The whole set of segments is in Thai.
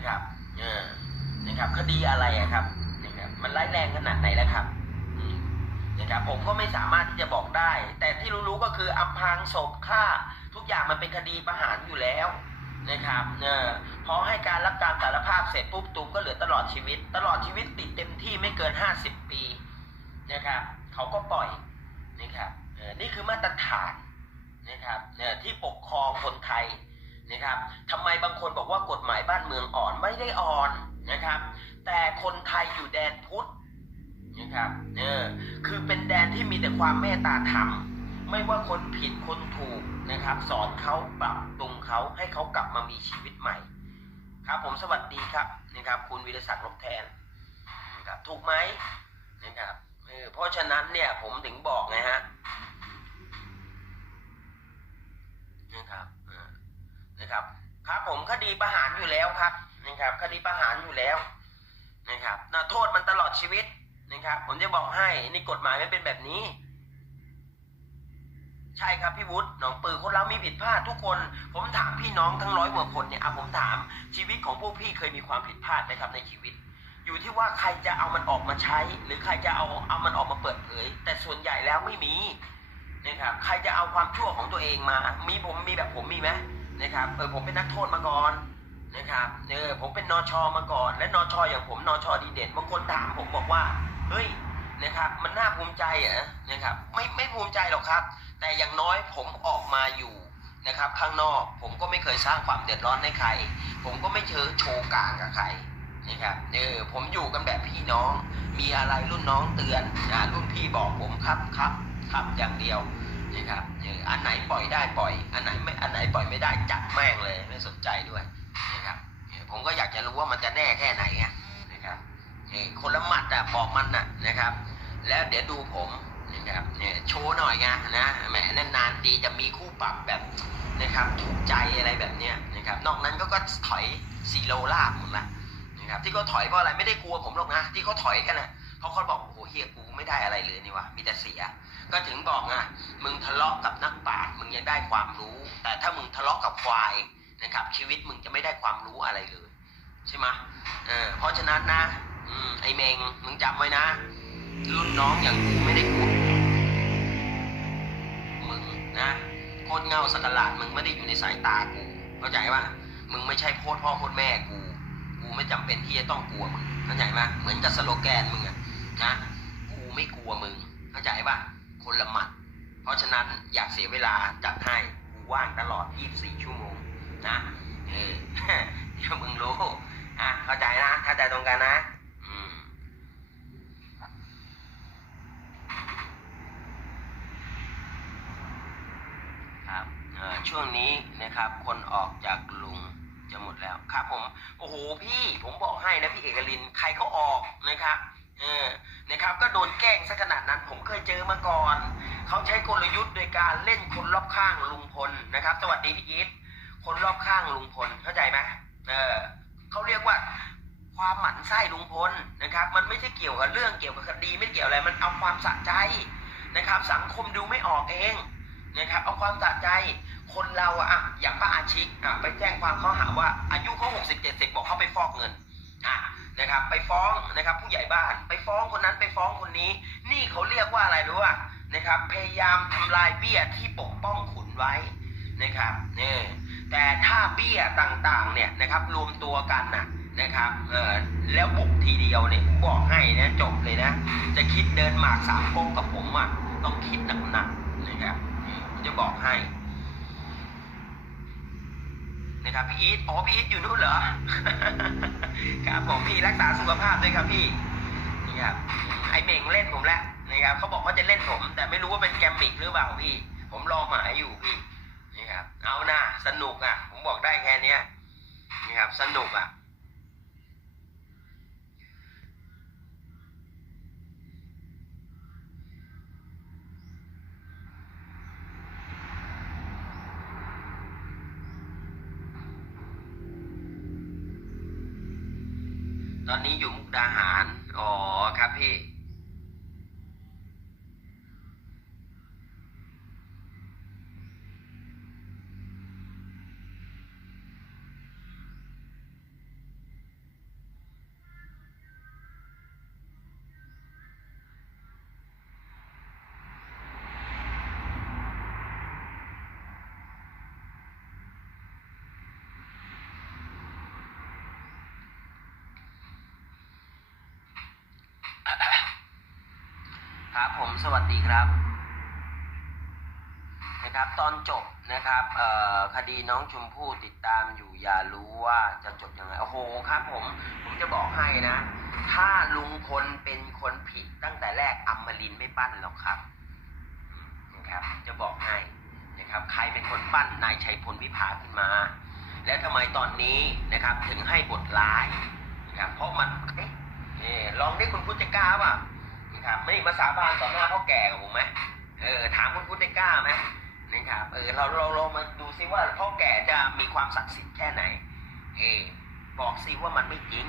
นะครับเออนะครับคดีอะไรอะครับนะครับ มันร้ายแรงขนาดไหนแล้วครับนะครับผมก็ไม่สามารถที่จะบอกได้ แต่ที่รู้ๆก็คืออำพรางศพฆ่า ทุกอย่างมันเป็นคดีประหารอยู่แล้วนะครับเออพอให้การรับการสารภาพเสร็จปุ๊บตุ้มก็เหลือตลอดชีวิต ตลอดชีวิตติดเต็มที่ไม่เกิน50ปีนะครับเขาก็ปล่อยนะครับเออนี่คือมาตรฐานนะครับเออที่ปกครองคนไทย นะครับทำไมบางคนบอกว่ากฎหมายบ้านเมืองอ่อนไม่ได้อ่อนนะครับ แต่คนไทยอยู่แดนพุทธนะครับเออคือเป็นแดนที่มีแต่ความเมตตาธรรม ไม่ว่าคนผิดคนถูกนะครับ สอนเขาปรับปรุงเขาให้เขากลับมามีชีวิตใหม่ ครับ ผมสวัสดีครับนะครับ คุณวิรศักดิ์ลบแทนนะครับถูกไหมนะครับเออเพราะฉะนั้นเนี่ยผมถึงบอกไงฮะนะครับเออ นะครับ ครับผมคดีประหารอยู่แล้วครับนะครับคดีประหารอยู่แล้วนะครับนะโทษมันตลอดชีวิตนะครับ ผมจะบอกให้นี่กฎหมายมันเป็นแบบนี้ ใช่ครับพี่วุฒิหนองปือคนเรามีผิดพลาดทุกคน ผมถามพี่น้องทั้งร้อยกว่าคนเนี่ยอะผมถามชีวิตของพวกพี่เคยมีความผิดพลาดไหมครับในชีวิต อยู่ที่ว่าใครจะเอามันออกมาใช้ หรือใครจะเอาเอามันออกมาเปิดเผย แต่ส่วนใหญ่แล้วไม่มีนะครับใครจะเอาความชั่วของตัวเองมา มีผมมีแบบผมมีไหม นะครับเออผมเป็นนักโทษมาก่อนนะครับเออผมเป็นนชมาก่อน และนชอย่างผมนชดีเด่นบางคนถามผมบอกว่าเฮ้ยนะครับมันน่าภูมิใจเหรอนะครับไม่ไม่ภูมิใจหรอกครับ แต่อย่างน้อยผมออกมาอยู่นะครับข้างนอกผมก็ไม่เคยสร้างความเดือดร้อนให้ใคร ผมก็ไม่เชิญโชว์กลางกับใครนะครับเออผมอยู่กันแบบพี่น้อง มีอะไรรุ่นน้องเตือนนะรุ่นพี่บอกผมครับครับครับอย่างเดียว นะครับเอออันไหนปล่อยได้ปล่อย อันไหนไม่อันไหนปล่อยไม่ได้จัดแม่งเลยไม่สนใจด้วยนะครับเออผมก็อยากจะรู้ว่ามันจะแน่แค่ไหนไงนะครับเออคนละหมัดอะบอกมันน่ะนะครับ แล้วเดี๋ยวดูผมนะครับเนี่ยโชว์หน่อยไงนะแหมนานๆดีจะมีคู่ปรับแบบนะครับถูกใจอะไรแบบเนี้ยนะครับ นอกนั้นก็ก็ถอยซีโรลาบหมดละนะครับที่เขาถอยเพราะอะไรไม่ได้กลัวผมหรอกนะ ที่เขาถอยกันนะเพราะเขาบอกโอ้โหเฮียกูไม่ได้อะไรเลยนี่วะมีแต่เสีย ก็ถึงบอกไงมึงทะเลาะกับนักปราชญ์มึงยังได้ความรู้ แต่ถ้ามึงทะเลาะกับควายนะครับ ชีวิตมึงจะไม่ได้ความรู้อะไรเลย ใช่ไหมเออเพราะฉะนั้นนะอืมไอเมงมึงจำไว้นะ รุ่นน้องอย่างกูไม่ได้กลัวมึงนะโคตรเงาสักหลาดมึงไม่ได้อยู่ในสายตากูเข้าใจป่ะมึงไม่ใช่โคตรพ่อโคตรแม่กูกูไม่จำเป็นที่จะต้องกลัวมึงเข้าใจป่ะเหมือนกับสโลแกนมึงอะนะกูไม่กลัวมึงเข้าใจป่ะ คนละหมัด เพราะฉะนั้นอยากเสียเวลาจัดให้กูว่างตลอด 24 ชั่วโมงนะเออเดี๋ยวมึงรู้อะเข้าใจนะเข้าใจตรงกันนะอืมครับอ่อช่วงนี้นะครับ คนออกจากลุงจะหมดแล้วครับผม โอ้โหพี่ผมบอกให้นะพี่เอกลินใครก็ออกนะครับ เออนะครับก็โดนแกล้งซะขนาดนั้นผมเคยเจอมาก่อน เขาใช้กลยุทธ์โดยการเล่นคนรอบข้างลุงพลนะครับ สวัสดีพี่อีทคนรอบข้างลุงพลเข้าใจไหมเออเขาเรียกว่าความหมั่นไส้ลุงพลนะครับ มันไม่ใช่เกี่ยวกับเรื่องเกี่ยวกับคดีไม่เกี่ยวอะไรมันเอาความสะใจนะครับ สังคมดูไม่ออกเองนะครับเอาความสะใจคนเราอะอย่างป้าอาชิกอะไปแจ้งความเขาหาว่าอายุเขาหกสิบเจ็ดสิบบอกเขาไปฟอกเงิน นะครับไปฟ้องนะครับผู้ใหญ่บ้านไปฟ้องคนนั้นไปฟ้องคนนี้ นี่เขาเรียกว่าอะไรรู้ป่ะนะครับพยายามทำลายเบี้ยที่ปกป้องขุนไว้นะครับเนี่ยแต่ถ้าเบี้ยต่างๆเนี่ยนะครับรวมตัวกันนะนะครับเออแล้วบุกทีเดียวเนี่ยผมบอกให้นะจบเลยนะ จะคิดเดินหมากสามโค้งกับผมอะต้องคิดหนักๆนะครับผมจะบอกให้ นะครับพี่อีทอ๋อพี่อีทอยู่นู่นเหรอครับผมพี่รักษาสุขภาพด้วยครับพี่นี่ครับไอเม่งเล่นผมแล้วนะครับเขาบอกเขาจะเล่นผม แต่ไม่รู้ว่าเป็นแกมมิกหรือเปล่าพี่ ผมรอหมายอยู่พี่นี่ครับเอาหน้าสนุกอะ ผมบอกได้แค่เนี้ยนี่ครับสนุกอะ ตอนนี้อยู่มุกดาหาร อ๋อครับพี่ ครับ ผมสวัสดีครับนะครับ ตอนจบนะครับคดีน้องชมพู่ติดตามอยู่อย่ารู้ว่าจะจบยังไงโอ้โหครับผมผมจะบอกให้นะ ถ้าลุงพลเป็นคนผิดตั้งแต่แรกอมมรินไม่ปั้นหรอกครับนะครับ จะบอกให้นะครับ ใครเป็นคนปั้นนายชัยพลวิภาขึ้นมา แล้วทำไมตอนนี้นะครับถึงให้บทร้ายนะครับเพราะมันเอ๊ะนี่ลองได้คุณพุทธกาป่ะ นะครับไม่มาสาบานต่อหน้าพ่อแก่กับผมไหมเออถามคุณพุทธกล้าไหมนะครับเออเราเราเรามาดูซิว่าพ่อแก่จะมีความศักดิ์สิทธิ์แค่ไหน เออบอกซิว่ามันไม่จริง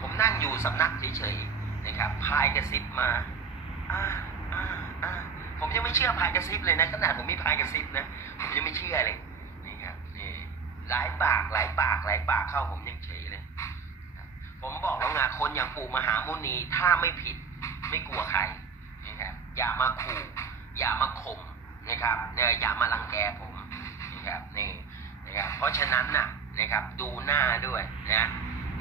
ผมนั่งอยู่สำนักเฉยๆนะครับพายกระซิบมาอ่าอ่าอ่าผมยังไม่เชื่อพายกระซิบเลยนะขนาดผมมีพายกระซิบนะผมยังไม่เชื่อเลยนี่ครับนี่หลายปากหลายปากหลายปากเข้าผมยังเฉยเลยผมบอกแล้วไงคนอย่างปู่มหามุนีถ้าไม่ผิด ไม่กลัวใครนะครับอย่ามาขู่อย่ามาข่มนะครับเนี่ยอย่ามารังแกผมนะครับนี่นะครับเพราะฉะนั้นน่ะนะครับดูหน้าด้วยนะ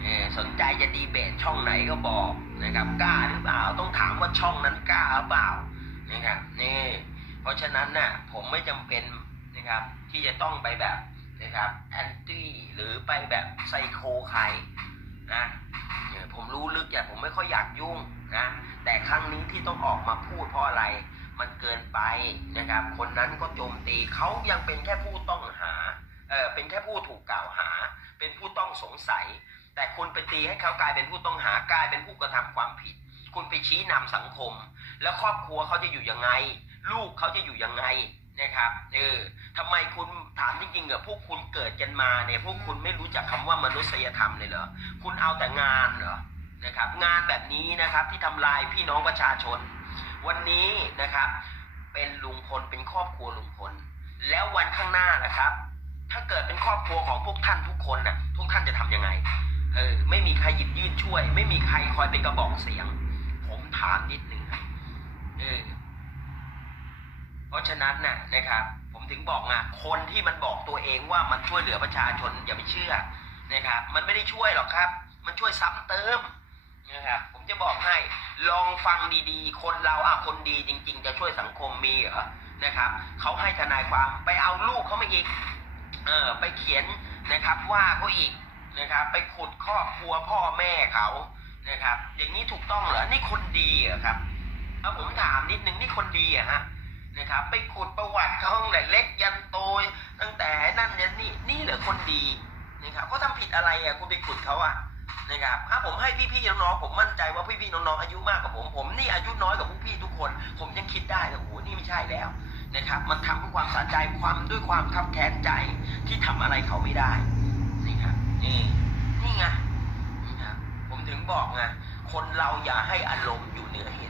เออสนใจจะดีเบตช่องไหนก็บอกนะครับกล้าหรือเปล่าต้องถามว่าช่องนั้นกล้าหรือเปล่านะครับนี่เพราะฉะนั้นน่ะผมไม่จำเป็นนะครับที่จะต้องไปแบบนะครับแอนตี้หรือไปแบบไซโคใครนะ ผมรู้ลึกแต่ผมไม่ค่อยอยากยุ่งนะแต่ครั้งนี้ที่ต้องออกมาพูดเพราะอะไร มันเกินไปนะครับ คนนั้นก็โจมตีเขายังเป็นแค่ผู้ต้องหาเออเป็นแค่ผู้ถูกกล่าวหา เป็นผู้ต้องสงสัย แต่คุณไปตีให้เขากลายเป็นผู้ต้องหากลายเป็นผู้กระทำความผิด คุณไปชี้นำสังคม แล้วครอบครัวเขาจะอยู่ยังไง ลูกเขาจะอยู่ยังไง นะครับเออทำไมคุณถามจริงๆเหรอพวกคุณเกิดกันมาเนี่ยพวกคุณไม่รู้จักคำว่ามนุษยธรรมเลยเหรอคุณเอาแต่งานเหรอนะครับ งานแบบนี้นะครับที่ทำลายพี่น้องประชาชน วันนี้นะครับ เป็นลุงพลเป็นครอบครัวลุงพลแล้ววันข้างหน้านะครับ ถ้าเกิดเป็นครอบครัวของพวกท่านทุกคนน่ะทุกท่านจะทำยังไงเออไม่มีใครหยิบยื่นช่วย ไม่มีใครคอยเป็นกระบอกเสียง ผมถามนิดนึงเออ ราะฉะนั้นนะนะครับ ผมถึงบอกไงคนที่มันบอกตัวเองว่ามันช่วยเหลือประชาชนอย่าไปเชื่อนะครับ มันไม่ได้ช่วยหรอกครับ มันช่วยซ้ำเติมนะครับผมจะบอกให้ลองฟังดีๆ คนเราอะคนดีจริง ๆ จะช่วยสังคมมีเหรอนะครับเขาให้ทนายความไปเอาลูกเขามาอีกเออไปเขียนนะครับว่าเขาอีกนะครับ ไปขุดครอบครัวพ่อแม่เขานะครับ อย่างนี้ถูกต้องเหรอนี่คนดีเหรอครับเอาผมถามนิดนึงนี่คนดีเหรอะฮะ นะครับไปขุดประวัติเขาตั้งแต่เล็กยันโตตั้งแต่นั่นยันนี่นี่เหรอคนดีนะครับเขาทำผิดอะไรอะคุณไปขุดเขาอะนะครับถ้าผมให้พี่ๆน้องๆผมมั่นใจว่าพี่ๆน้องๆอายุมากกว่าผมผมนี่อายุน้อยกว่าพวกพี่ทุกคน ผมยังคิดได้เลยโอ้โหนี่ไม่ใช่แล้วนะครับ มันทำด้วยความสะใจความด้วยความคับแค้นใจที่ทำอะไรเขาไม่ได้นี่ครับนี่นี่ไงนี่ครับผมถึงบอกไงคนเราอย่าให้อารมณ์อยู่เหนือเห